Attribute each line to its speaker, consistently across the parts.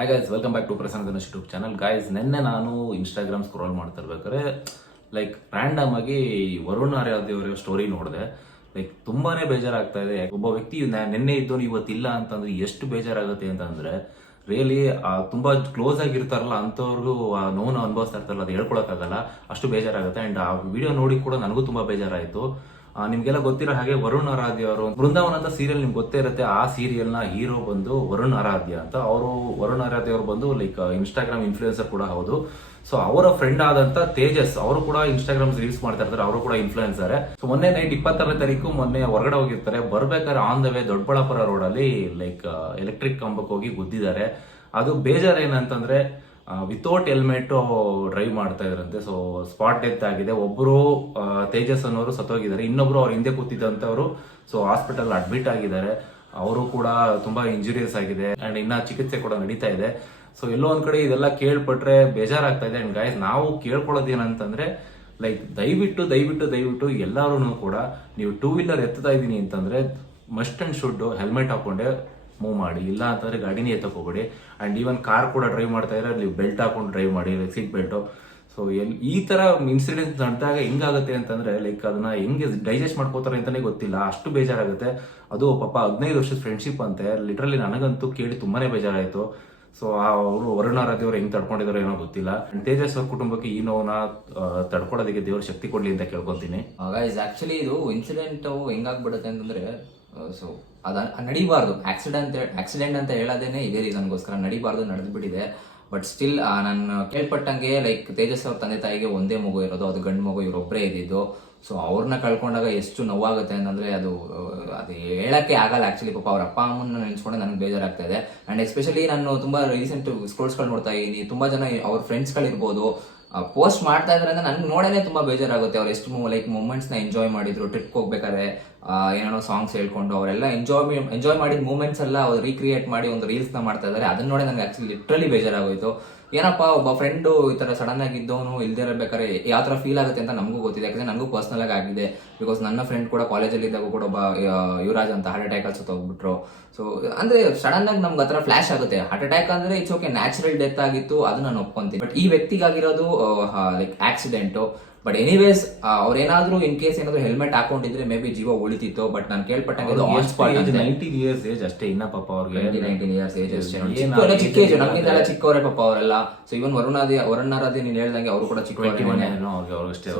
Speaker 1: Hi guys welcome back to Prasanna Ganesh YouTube channel guys ನಿನ್ನೆ ನಾನು Instagram scroll ಮಾಡ್ತಾ ಇರ್ಬೇಕಾದ್ರೆ ಲೈಕ್ ರ್ಯಾಂಡಮ್ ಆಗಿ ವರುಣ್ ಅವರ ಸ್ಟೋರಿ ನೋಡಿದೆ. ಲೈಕ್ ತುಂಬಾನೇ ಬೇಜಾರಾಗ್ತಾ ಇದೆ. ಒಬ್ಬ ವ್ಯಕ್ತಿ ನಿನ್ನೆ ಇದ್ದವನು ಇವತ್ತಿಲ್ಲ ಅಂತಂದ್ರೆ ಎಷ್ಟು ಬೇಜಾರಾಗುತ್ತೆ ಅಂತಂದ್ರೆ ರಿಯಲಿ ತುಂಬಾ ಕ್ಲೋಸ್ ಆಗಿರ್ತಾರಲ್ಲ ಅಂಥವ್ರಿಗೂ ಆ ನೋವನ್ನು ಅನುಭವಿಸ್ತಾ ಇರ್ತಾರಲ್ಲ, ಅದು ಹೇಳ್ಕೊಳಕ್ಕಾಗಲ್ಲ. ಅಷ್ಟು ಬೇಜಾರಾಗುತ್ತೆ. ಅಂಡ್ ಆ ವಿಡಿಯೋ ನೋಡಿ ಕೂಡ ನನಗೂ ತುಂಬಾ ಬೇಜಾರಾಯಿತು. ನಿಮ್ಗೆಲ್ಲ ಗೊತ್ತಿರೋ ಹಾಗೆ ವರುಣ್ ಆರಾಧ್ಯ ಅವರು ಬೃಂದಾವನ ಅಂತ ಸೀರಿಯಲ್ ನಿಮ್ಗೆ ಗೊತ್ತೇ ಇರುತ್ತೆ, ಆ ಸೀರಿಯಲ್ನ ಹೀರೋ ಬಂದು ವರುಣ್ ಆರಾಧ್ಯ ಅಂತ. ಅವರು ವರುಣ್ ಆರಾಧ್ಯ ಅವರು ಬಂದು ಲೈಕ್ ಇನ್ಸ್ಟಾಗ್ರಾಮ್ ಇನ್ಫ್ಲುಯೆನ್ಸರ್ ಕೂಡ ಹೌದು. ಸೊ ಅವರ ಫ್ರೆಂಡ್ ಆದಂತ ತೇಜಸ್, ಅವರು ಕೂಡ ಇನ್ಸ್ಟಾಗ್ರಾಮ್ ರೀಲ್ಸ್ ಮಾಡ್ತಾ ಇರ್ತಾರೆ, ಅವರು ಕೂಡ ಇನ್ಫ್ಲೂಯೆನ್ಸರ್ ಸೊ ಮೊನ್ನೆ ನೈಟ್ ಇಪ್ಪತ್ತಾರನೇ ತಾರೀಕು ಮೊನ್ನೆ ಹೊರಗಡೆ ಹೋಗಿರ್ತಾರೆ. ಬರ್ಬೇಕಾದ್ರೆ on the way Doddaballapura road ಅಲ್ಲಿ ಲೈಕ್ ಎಲೆಕ್ಟ್ರಿಕ್ ಕಂಬಕ್ಕೆ ಹೋಗಿ ಗುದ್ದಿದ್ದಾರೆ. ಅದು ಬೇಜಾರ್ ಏನಂತಂದ್ರೆ ವಿತೌಟ್ ಹೆಲ್ಮೆಟ್ ಡ್ರೈವ್ ಮಾಡ್ತಾ ಇದ್ರಂತೆ. ಸೊ ಸ್ಪಾಟ್ ಡೆತ್ ಆಗಿದೆ. ಒಬ್ಬರು ತೇಜಸ್ ಅನ್ನೋರು ಸತ್ತೋಗಿದ್ದಾರೆ. ಇನ್ನೊಬ್ರು ಅವ್ರ ಹಿಂದೆ ಕೂತಿದ್ದಂಥವ್ರು ಸೊ ಹಾಸ್ಪಿಟಲ್ ಅಡ್ಮಿಟ್ ಆಗಿದ್ದಾರೆ. ಅವರು ಕೂಡ ತುಂಬಾ ಇಂಜುರಿಯಸ್ ಆಗಿದೆ. ಅಂಡ್ ಇನ್ನ ಚಿಕಿತ್ಸೆ ಕೂಡ ನಡೀತಾ ಇದೆ. ಸೊ ಎಲ್ಲೋ ಒಂದ್ ಕಡೆ ಇದೆಲ್ಲ ಕೇಳ್ಪಟ್ರೆ ಬೇಜಾರಾಗ್ತಾ ಇದೆ. ಅಂಡ್ ಗಾಯಸ್ ನಾವು ಕೇಳ್ಕೊಳ್ಳೋದು ಏನಂತಂದ್ರೆ ಲೈಕ್ ದಯವಿಟ್ಟು ದಯವಿಟ್ಟು ದಯವಿಟ್ಟು ಎಲ್ಲರೂ ಕೂಡ, ನೀವು ಟೂ ವೀಲರ್ ಎತ್ತಾ ಇದೀನಿ ಅಂತಂದ್ರೆ ಮಸ್ಟ್ ಅಂಡ್ ಶುಡ್ ಹೆಲ್ಮೆಟ್ ಹಾಕೊಂಡೆ ಮೂವ್ ಮಾಡಿ, ಇಲ್ಲ ಅಂತಂದ್ರೆ ಗಾಡಿನೇ ಎತ್ತಕ್ಕೆ ಹೋಗ್ಬೇಡಿ ಅಂಡ್ ಈವನ್ ಕಾರ್ ಕೂಡ ಡ್ರೈವ್ ಮಾಡ್ತಾ ಇದ್ರೆ ನೀವು ಬೆಲ್ಟ್ ಹಾಕೊಂಡು ಡ್ರೈವ್ ಮಾಡಿ ಲೈಕ್ ಸೀಟ್ ಬೆಲ್ಟ್ ಸೊ ಎಲ್ ಈ ತರ ಇನ್ಸಿಡೆಂಟ್ ನಡೆದಾಗ ಹೆಂಗಾಗುತ್ತೆ ಅಂತಂದ್ರೆ ಲೈಕ್ ಅದನ್ನ ಹೆಂಗೆ ಡೈಜೆಸ್ಟ್ ಮಾಡ್ಕೋತಾರೆ ಅಂತಾನೆ ಗೊತ್ತಿಲ್ಲ. ಅಷ್ಟು ಬೇಜಾರಾಗುತ್ತೆ. ಅದು ಪಾಪ ಹದಿನೈದು ವರ್ಷದ ಫ್ರೆಂಡ್ಶಿಪ್ ಅಂತೆ. ಲಿಟ್ರಲಿ ನನಗಂತೂ ಕೇಳಿ ತುಂಬಾನೇ ಬೇಜಾರಾಯ್ತು. ಸೊ ಅವರು ವರುಣಾರ ದೇವರು ಹೆಂಗೆ ತಡ್ಕೊಂಡಿದಾರೋ ಏನೋ ಗೊತ್ತಿಲ್ಲ. ತೇಜಸ್ ಕುಟುಂಬಕ್ಕೆ ಈ ನೋವನ್ನ ತಡ್ಕೊಳ್ಳೋದಕ್ಕೆ ದೇವ್ರ ಶಕ್ತಿ ಕೊಡ್ಲಿ ಅಂತ ಕೇಳ್ಕೊತೀನಿ.
Speaker 2: ಆಕ್ಚುಲಿ ಇದು ಇನ್ಸಿಡೆಂಟ್ ಹೆಂಗಾಗ್ಬಿಡುತ್ತೆ ಅಂತಂದ್ರೆ ಸೊ ಅದ ನಡಿಬಾರ್ದು. ಆಕ್ಸಿಡೆಂಟ್ ಆಕ್ಸಿಡೆಂಟ್ ಅಂತ ಹೇಳೋದೇನೆ ಇದೇ ರೀಸನ್ಗೋಸ್ಕರ ನಡಿಬಾರ್ದು, ನಡೆದ್ಬಿಟ್ಟಿದೆ. ಬಟ್ ಸ್ಟಿಲ್ ನಾನು ಕೇಳ್ಪಟ್ಟಂಗೆ ಲೈಕ್ ತೇಜಸ್ ಅವ್ರ ತಂದೆ ತಾಯಿಗೆ ಒಂದೇ ಮಗು ಇರೋದು, ಅದು ಗಂಡು ಮಗು ಇವರೊಬ್ಬರೇ ಇದ್ದಿದ್ದು. ಸೊ ಅವ್ರನ್ನ ಕಳ್ಕೊಂಡಾಗ ಎಷ್ಟು ನೋವಾಗುತ್ತೆ ಅಂತಂದ್ರೆ ಅದು ಅದು ಹೇಳಕ್ಕೆ ಆಗಲ್ಲ ಆಕ್ಚುಲಿ ಪಾಪ ಅವ್ರ ಅಪ್ಪ ಅಮ್ಮನ ನೆನೆಸ್ಕೊಂಡೆ ನನಗೆ ಬೇಜಾರಾಗ್ತಾ ಇದೆ. ಆ್ಯಂಡ್ ಎಸ್ಪೆಷಲಿ ನಾನು ತುಂಬ ರೀಸೆಂಟ್ ಸ್ಕ್ರೋಲ್ಸ್ಗಳು ನೋಡ್ತಾ ಇದ್ದೀನಿ ತುಂಬ ಜನ ಅವ್ರ ಫ್ರೆಂಡ್ಸ್ಗಳಿರ್ಬೋದು ಪೋಸ್ಟ್ ಮಾಡ್ತಾ ಇದ್ರೆ ನನ್ಗೆ ನೋಡೇನೆ ತುಂಬಾ ಬೇಜಾರಾಗುತ್ತೆ. ಅವ್ರು ಎಷ್ಟು ಲೈಕ್ ಮೂಮೆಂಟ್ಸ್ನ ಎಂಜಾಯ್ ಮಾಡಿದ್ರು ಟ್ರಿಪ್ ಹೋಗ್ಬೇಕಾದ್ರೆ ಏನೇನೋ ಸಾಂಗ್ಸ್ ಹೇಳ್ಕೊಂಡು ಅವರೆಲ್ಲ ಎಂಜಾಯ್ ಎಂಜಾಯ್ ಮಾಡಿದ ಮೂಮೆಂಟ್ಸ್ ಎಲ್ಲ ಅವ್ರು ರೀಕ್ರಿಯೇಟ್ ಮಾಡಿ ಒಂದು ರೀಲ್ಸ್ನ ಮಾಡ್ತಾ ಇದಾರೆ ಅದನ್ನ ನೋಡಿ ನನಗೆ ಆಕ್ಚುಲಿ ಲಿಟ್ರಲಿ ಬೇಜಾರಾಗೋಯ್ತು. ಏನಪ್ಪ, ಒಬ್ಬ ಫ್ರೆಂಡು ಈ ಥರ ಸಡನ್ ಆಗಿ ಇದ್ದವನು, ಇಲ್ದೇ ಇರಬೇಕಾದ್ರೆ ಯಾವ ಥರ ಫೀಲ್ ಆಗುತ್ತೆ ಅಂತ ನಮಗೂ ಗೊತ್ತಿದೆ. ಯಾಕಂದ್ರೆ ನನಗೂ ಪರ್ಸನಲ್ ಆಗಿ ಆಗಿದೆ. ಬಿಕಾಸ್ ನನ್ನ ಫ್ರೆಂಡ್ ಕೂಡ ಕಾಲೇಜಲ್ಲಿ ಇದ್ದಾಗ ಕೂಡ ಒಬ್ಬ ಯುವರಾಜ್ ಅಂತ ಹಾರ್ಟ್ ಅಟ್ಯಾಕ್ ಅಲ್ಲಿ ಹೋಗ್ಬಿಟ್ರು. ಸೊ ಅಂದ್ರೆ ಸಡನ್ ಆಗಿ ನಮ್ಗೆ ಹತ್ರ ಫ್ಲಾಶ್ ಆಗುತ್ತೆ. ಹಾರ್ಟ್ ಅಟ್ಯಾಕ್ ಅಂದ್ರೆ ಇಟ್ಸ್ ಓಕೆ ನ್ಯಾಚುರಲ್ ಡೆತ್ ಆಗಿತ್ತು, ಅದು ನಾನು ಒಪ್ಕೊಂತೀನಿ. ಬಟ್ ಈ ವ್ಯಕ್ತಿಗಾಗಿರೋದು ಲೈಕ್ ಆಕ್ಸಿಡೆಂಟ್ ಬಟ್ ಎನಿವೇಸ್ ಅವ್ರೇನಾದ್ರೂ ಇನ್ ಕೇಸ್ ಏನಾದ್ರು ಹೆಲ್ಮೆಟ್ ಹಾಕೊಂಡಿದ್ರೆ ಮೇ ಬಿ ಜೀವ ಉಳಿತಿತ್ತು ಬಟ್ ನಾನು ಕೇಳ್ಪಟ್ಟಂಗೆ ಇದು on spot
Speaker 1: nineteen years age ಅಷ್ಟೇ ಇನ್ನ ಪಾಪ ಅವ್ರಿಗೆ.
Speaker 2: ನೈನ್ಟೀನ್ ಇಯರ್ಸ್ ಏಜ್ ಅಷ್ಟೇ. ಚಿಕ್ಕ- ಏಜ್ ನಮ್ಗಿಂತೆಲ್ಲ ಚಿಕ್ಕವರೇ ಪಾಪ ಅವರೆಲ್ಲ. ಸೊ ಇವನ್ ವರುಣಾದಿ ವರುಣಾರಾದಿ ನೀನ್ ಹೇಳ್ದಂಗೆ ಅವರು ಕೂಡ
Speaker 1: ಚಿಕ್ಕ ಅಷ್ಟೇ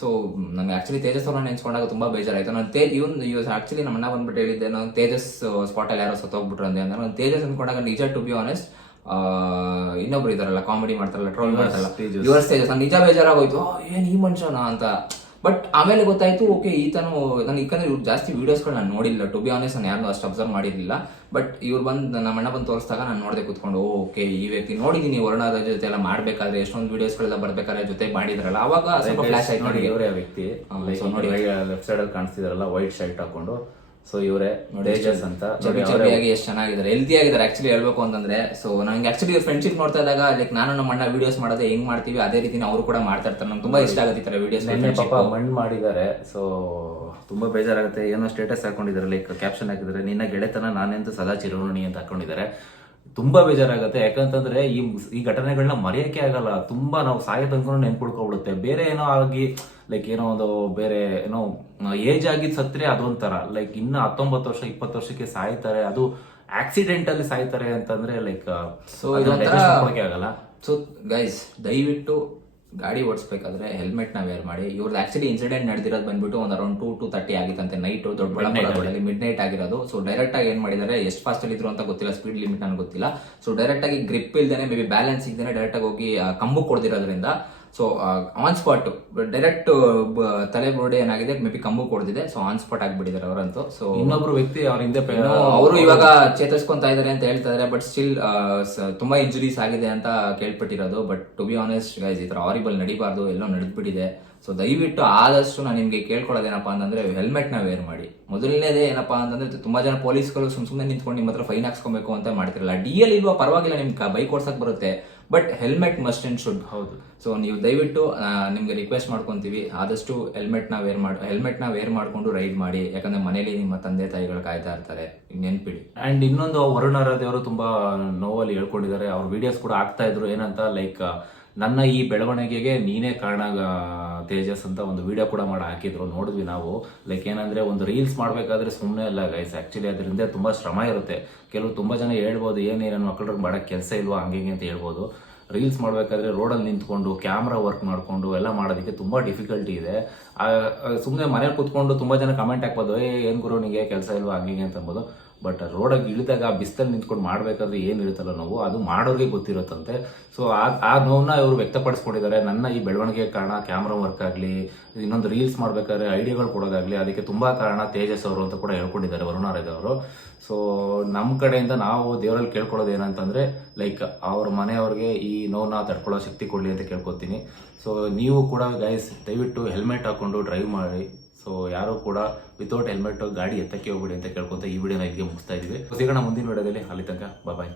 Speaker 2: ಸೊ ನಂಗೆ ಆಕ್ಚುಲಿ ತೇಜಸ್ ಅವ್ರನ್ನ ನೆನ್ಸ್ಕೊಂಡಾಗ ತುಂಬಾ ಬೇಜಾರಾಯ್ತು. ನಾನು ತೇ ಇವನ್ ಆಕ್ಚುಲಿ ನಮ್ಮ ಅಣ್ಣ ಬಂದ್ಬಿಟ್ಟು ಹೇಳಿದ್ದೆ ನಾನು ತೇಜಸ್ ಸ್ಪಾಟ್ ಅಲ್ಲಿ ಯಾರೋ ಸತ್ತೋಗ್ಬಿಟ್ರು ಅಂದ್ರೆ ನಾನು ತೇಜಸ್ ಅನ್ಕೊಂಡಾಗ ನಿಜ ಟು ಬಿ ಆನೆಸ್ಟ್ ಇನ್ನೊಬ್ರು ಇದಾರಲ್ಲ ಕಾಮಿಡಿ ಮಾಡ್ತಾರಲ್ಲ ಟ್ರೋಲ್ ಮಾಡ್ತಾರಲ್ಲ
Speaker 1: ಯುವರ್
Speaker 2: ಸ್ಟೇಜಸ್ ನಾನು ನಂಗೆ ನಿಜ ಬೇಜಾರಾಗೋಯ್ತು ಏನು ಈ ಮನುಷ್ಯನ ಅಂತ. ಬಟ್ ಆಮೇಲೆ ಗೊತ್ತಾಯ್ತು ಓಕೆ ಈತನು ನಾನು ಯಾಕಂದ್ರೆ ಇವ್ರು ಜಾಸ್ತಿ ವೀಡಿಯೋಸ್ಗಳು ನಾನು ನೋಡಿಲ್ಲ. ಟು ಬಿ ಆನೆಸ್ಟ್ ನಾನು ಯಾರನ್ನೂ ಅಷ್ಟು ಅಬ್ಸರ್ವ್ ಮಾಡಿರಲಿಲ್ಲ. ಬಟ್ ಇವ್ರು ಬಂದು ನಮ್ಮ ಅಣ್ಣ ಬಂದು ತೋರಿಸಿದಾಗ ನಾನು ನೋಡದೆ ಕೂತ್ಕೊಂಡು ಓಕೆ ಈ ವ್ಯಕ್ತಿ ನೋಡಿದೀನಿ ವರ್ಣದ ಜೊತೆ ಎಲ್ಲ ಮಾಡಬೇಕಾದ್ರೆ ಎಷ್ಟೊಂದು ವೀಡಿಯೋಸ್ಗಳೆಲ್ಲ ಬರ್ಬೇಕಾದ್ರೆ ಜೊತೆ ಮಾಡಿದ್ರಲ್ಲ. ಅವಾಗ ಸ್ವಲ್ಪ ಫ್ಲಾಶ್ ಆಯ್ತು
Speaker 1: ನೋಡಿ. ಇವರೇ ವ್ಯಕ್ತಿ. ಲೆಫ್ಟ್ ಸೈಡ್ ಅಲ್ಲಿ ಕಾಣಿಸ್ತಿದಾರಲ್ಲ ವೈಟ್ ಶರ್ಟ್ ಹಾಕೊಂಡು ಸೊ ಇವರೇ ತೇಜಸ್ ಅಂತ. ನೋಡಿ
Speaker 2: ಎಷ್ಟು ಚೆನ್ನಾಗಿದ್ದಾರೆ. ಹೆಲ್ತಿ ಆಗಿದ್ದಾರೆ ಆಕ್ಚುಲಿ ಹೇಳ್ಬೇಕು ಅಂತಂದ್ರೆ. ಸೊ ನಂಗೆ ಆಕ್ಚುಲಿ ಫ್ರೆಂಡ್ಶಿಪ್ ನೋಡ್ತಾ ಇದ್ದಾಗ ಲೈಕ್ ನಾನು ನಮ್ಮ ಅಣ್ಣ ವಿಡಿಯೋಸ್ ಮಾಡೋದೇ ಹೆಂಗ್ ಮಾಡ್ತೀವಿ ಅದೇ ರೀತಿ ಅವರು ಕೂಡ ಮಾಡ್ತಾ ಇರ್ತಾರೆ. ನಂಗೆ ತುಂಬಾ ಇಷ್ಟ ಆಗುತ್ತೆ ಈ ತರ ವಿಡಿಯೋಸ್
Speaker 1: ಪಾಪ ಮಣ್ಣು ಮಾಡಿದ್ದಾರೆ. ಸೊ ತುಂಬಾ ಬೇಜಾರಾಗುತ್ತೆ. ಏನೋ ಸ್ಟೇಟಸ್ ಹಾಕೊಂಡಿದ್ದಾರೆ ಲೈಕ್ ಕ್ಯಾಪ್ಷನ್ ಹಾಕಿದ್ರೆ ನಿನ್ನ ಗೆಳೆತನ ನಾನೆಂತೂ ಸದಾ ಚಿರೋಣಿ ಅಂತ ಹಾಕೊಂಡಿದ್ದಾರೆ. ತುಂಬಾ ಬೇಜಾರಾಗುತ್ತೆ. ಯಾಕಂತಂದ್ರೆ ಈ ಈ ಘಟನೆಗಳನ್ನ ಮರೆಯಕ್ಕೆ ಆಗಲ್ಲ. ತುಂಬಾ ನಾವು ಸಾಯ ತನಕ ನೆನ್ಪಿಡ್ಕೊಬಿಡುತ್ತೆ. ಬೇರೆ ಏನೋ ಆಗಿ ಲೈಕ್ ಏನೋ ಒಂದು ಬೇರೆ ಏನೋ ಏಜ್ ಆಗಿದ್ ಸತ್ರೆ ಅದೊಂಥರ. ಲೈಕ್ ಇನ್ನ ಹತ್ತೊಂಬತ್ತು ವರ್ಷ ಇಪ್ಪತ್ತು ವರ್ಷಕ್ಕೆ ಸಾಯ್ತಾರೆ. ಅದು ಆಕ್ಸಿಡೆಂಟ್ ಅಲ್ಲಿ ಸಾಯ್ತಾರೆ ಅಂತಂದ್ರೆ ಲೈಕ್
Speaker 2: ಸೊ
Speaker 1: ಆಗಲ್ಲ.
Speaker 2: ಸೊ ಗೈಸ್ ದಯವಿಟ್ಟು ಗಾಡಿ ಓಡಿಸ್ಬೇಕಾದ್ರೆ ಹೆಲ್ಮೆಟ್ನ ವೇರ್ ಮಾಡಿ ಇವ್ರದ್ದು ಆಕ್ಚುಲಿ ಇನ್ಸಿಡೆಂಟ್ ನಡೆದಿರೋದು ಬಂದ್ಬಿಟ್ಟು ಒಂದು ಅರೌಂಡ್ ಟೂ ಟು ತರ್ಟಿ ಆಗಿತ್ತಂತೆ ನೈಟ್ ದೊಡ್ಡಬಳ್ಳಾಪುರದಲ್ಲಿ ಮಿಡ್ ನೈಟ್ ಆಗಿರೋದು. ಸೊ ಡೈರೆಕ್ಟ್ ಆಗಿ ಏನ್ ಮಾಡಿದ್ದಾರೆ ಎಷ್ಟು ಫಾಸ್ಟ್ ಅಲ್ಲಿ ಇದ್ರು ಅಂತ ಗೊತ್ತಿಲ್ಲ ಸ್ಪೀಡ್ ಲಿಮಿಟ್ ನನಗೆ ಗೊತ್ತಿಲ್ಲ. ಸೊ ಡೈರೆಕ್ಟ್ ಆಗಿ ಗ್ರಿಪ್ ಇಲ್ದೇನೆ ಮೇ ಬಿ ಬ್ಯಾಲೆನ್ಸ್ ಇದ್ದೇನೆ ಡೈರೆಕ್ಟ್ ಆಗಿ ಹೋಗಿ ಕಂಬು ಕಂಬಕ್ಕೆ ಕೊಡ್ದಿರೋದ್ರಿಂದ ಸೊ ಆನ್ ಸ್ಪಾಟ್ ಡೈರೆಕ್ಟ್ ತಲೆ ಬುರುಡೆ ಏನಾಗಿದೆ? ಮೇ ಬಿ ಕಂಬು ಕೊಡ್ದಿದೆ. ಸೊ ಆನ್ ಸ್ಪಾಟ್ ಆಗಿಬಿಟ್ಟಿದ್ದಾರೆ ಅವರಂತೂ. ಸೊ
Speaker 1: ಇನ್ನೊಬ್ರು ವ್ಯಕ್ತಿ ಅವ್ರ ಹಿಂದೆ
Speaker 2: ಅವರು ಇವಾಗ ಚೇತರಿಸ್ಕೊಂತ ಇದಾರೆ ಅಂತ ಹೇಳ್ತಾ ಇದಾರೆ. ಬಟ್ ಸ್ಟಿಲ್ ತುಂಬಾ ಇಂಜುರೀಸ್ ಆಗಿದೆ ಅಂತ ಕೇಳ್ಪಟ್ಟಿರೋದು. But to be honest guys ಈ ತರ ಆರಿಬಲ್ ನಡಿಬಾರ್ದು. ಎಲ್ಲೋ ನಡೆದ್ಬಿಟ್ಟಿದೆ. ಸೊ ದಯವಿಟ್ಟು ಆದಷ್ಟು ನಾನು ನಿಮ್ಗೆ ಕೇಳ್ಕೊಳ್ಳೋದೇನಪ್ಪ ಅಂತಂದ್ರೆ ಹೆಲ್ಮೆಟ್ನ ವೇರ್ ಮಾಡಿ. ಮೊದಲನೇದೇ ಏನಪ್ಪಾ ಅಂತಂದ್ರೆ ತುಂಬಾ ಜನ ಪೊಲೀಸ್ಗಳು ಸುಮ್ ಸುಮ್ಮನೆ ನಿಂತ್ಕೊಂಡು ನಿಮ್ಮ ಹತ್ರ ಫೈನ್ ಹಾಕ್ಸ್ಕೊಬೇಕು ಅಂತ ಮಾಡ್ತಿರಲ್ಲ. ಡಿ ಎಲ್ ಇಲ್ವಾ? ಪರವಾಗಿಲ್ಲ ನಿಮ್ಗೆ ಬೈಕ್ ಓಡ್ಸಕ್ ಬರುತ್ತೆ. But helmet must and should
Speaker 1: ಹೌದು.
Speaker 2: ಸೊ ನೀವು ದಯವಿಟ್ಟು ನಿಮಗೆ ರಿಕ್ವೆಸ್ಟ್ ಮಾಡ್ಕೊಂತೀವಿ. ಆದಷ್ಟು ಹೆಲ್ಮೆಟ್ನ ವೇರ್ ಮಾಡಿ ಹೆಲ್ಮೆಟ್ನ ವೇರ್ ಮಾಡ್ಕೊಂಡು ರೈಡ್ ಮಾಡಿ. ಯಾಕಂದ್ರೆ ಮನೇಲಿ ನಿಮ್ಮ ತಂದೆ ತಾಯಿಗಳು ಕಾಯ್ತಾ ಇರ್ತಾರೆ. ನೆನ್ಪಿಡಿ.
Speaker 1: ಅಂಡ್ ಇನ್ನೊಂದು ವರುಣ ಅವರು ತುಂಬಾ ನೋವಲ್ಲಿ ಹೇಳ್ಕೊಂಡಿದ್ದಾರೆ. ಅವ್ರ ವಿಡಿಯೋಸ್ ಕೂಡ ಆಗ್ತಾ ಇದ್ರು. ಏನಂತ ಲೈಕ್ ನನ್ನ ಈ ಬೆಳವಣಿಗೆಗೆ ನೀನೇ ಕಾರಣ ತೇಜಸ್ ಅಂತ ಒಂದು ವಿಡಿಯೋ ಕೂಡ ಮಾಡಿ ಹಾಕಿದ್ರು. ನೋಡಿದ್ವಿ ನಾವು. ಲೈಕ್ ಏನಂದ್ರೆ ಒಂದು ರೀಲ್ಸ್ ಮಾಡಬೇಕಾದ್ರೆ ಸುಮ್ಮನೆ ಅಲ್ಲ ಗೈಸ್ ಆಕ್ಚುಲಿ ಅದರಿಂದ ತುಂಬಾ ಶ್ರಮ ಇರುತ್ತೆ. ಕೆಲವು ತುಂಬಾ ಜನ ಹೇಳ್ಬೋದು, ಏನೇ ನನ್ನ ಮಕ್ಕಳಿಗೆ ಮಾಡೋಕ್ಕೆ ಕೆಲಸ ಇಲ್ವಾ? ಹಂಗೆ ಅಂತ ಹೇಳ್ಬೋದು. ರೀಲ್ಸ್ ಮಾಡಬೇಕಾದ್ರೆ ರೋಡಲ್ಲಿ ನಿಂತ್ಕೊಂಡು ಕ್ಯಾಮ್ರಾ ವರ್ಕ್ ಮಾಡಿಕೊಂಡು, ಎಲ್ಲ ಮಾಡೋದಕ್ಕೆ ತುಂಬ ಡಿಫಿಕಲ್ಟಿ ಇದೆ. ಸುಮ್ಮನೆ ಮನೇಲಿ ಕೂತ್ಕೊಂಡು ತುಂಬ ಜನ ಕಮೆಂಟ್ ಹಾಕ್ಬೋದು, ಏ, ಏನು ಗುರು ನಿಮಗೆ ಕೆಲಸ ಇಲ್ವಾ? ಹಂಗೆ ಹಿಂಗೆ ಅಂತ ಅನ್ಬೋದು ಬಟ್ ರೋಡಾಗಿ ಇಳಿದಾಗ ಆ ಬಿಸ್ತಲ್ಲಿ ನಿಂತ್ಕೊಂಡು ಮಾಡಬೇಕಾದ್ರೆ ಏನು ಇರುತ್ತಲ್ಲ ನೋವು? ಅದು ಮಾಡೋರಿಗೆ ಗೊತ್ತಿರುತ್ತಂತೆ. ಸೊ ಆ ಆ ನೋವನ್ನ ಇವರು ವ್ಯಕ್ತಪಡಿಸ್ಕೊಂಡಿದ್ದಾರೆ. ನನ್ನ ಈ ಬೆಳವಣಿಗೆ ಕಾರಣ ಕ್ಯಾಮ್ರಾ ವರ್ಕ್ ಆಗಲಿ, ಇನ್ನೊಂದು ರೀಲ್ಸ್ ಮಾಡಬೇಕಾದ್ರೆ ಐಡಿಯಾಗಳು ಕೊಡೋದಾಗಲಿ, ಅದಕ್ಕೆ ತುಂಬ ಕಾರಣ ತೇಜಸ್ ಅವರು ಅಂತ ಕೂಡ ಹೇಳ್ಕೊಂಡಿದ್ದಾರೆ ಅವರು. ಸೊ ನಮ್ಮ ಕಡೆಯಿಂದ ನಾವು ದೇವರಲ್ಲಿ ಕೇಳ್ಕೊಳ್ಳೋದು ಏನಂತಂದ್ರೆ ಲೈಕ್ ಅವ್ರ ಮನೆಯವ್ರಿಗೆ ಈ ನೋವನ್ನ ತಡ್ಕೊಳ್ಳೋ ಶಕ್ತಿ ಕೊಡಲಿ ಅಂತ ಕೇಳ್ಕೊತೀನಿ. ಸೊ ನೀವು ಕೂಡ ಗೈಸ್ ದಯವಿಟ್ಟು ಹೆಲ್ಮೆಟ್ ಹಾಕೊಂಡು ಡ್ರೈವ್ ಮಾಡಿ. ಸೊ ಯಾರು ಕೂಡ ವಿತೌಟ್ ಹೆಲ್ಮೆಟ್ ಗಾಡಿ ಎತ್ತಕ್ಕೆ ಹೋಗ್ಬಿಡಿ ಅಂತ ಕೇಳ್ಕೊತ ಈ ವಿಡಿಯೋನ ಇಲ್ಲಿಗೆ ಮುಗಿಸ್ತಾ ಇದೀವಿ ಸಿಗೋಣ ಮುಂದಿನ ವಿಡಿಯೋದಲ್ಲಿ. ಅಲ್ಲಿ ತನಕ ಬಾಯ್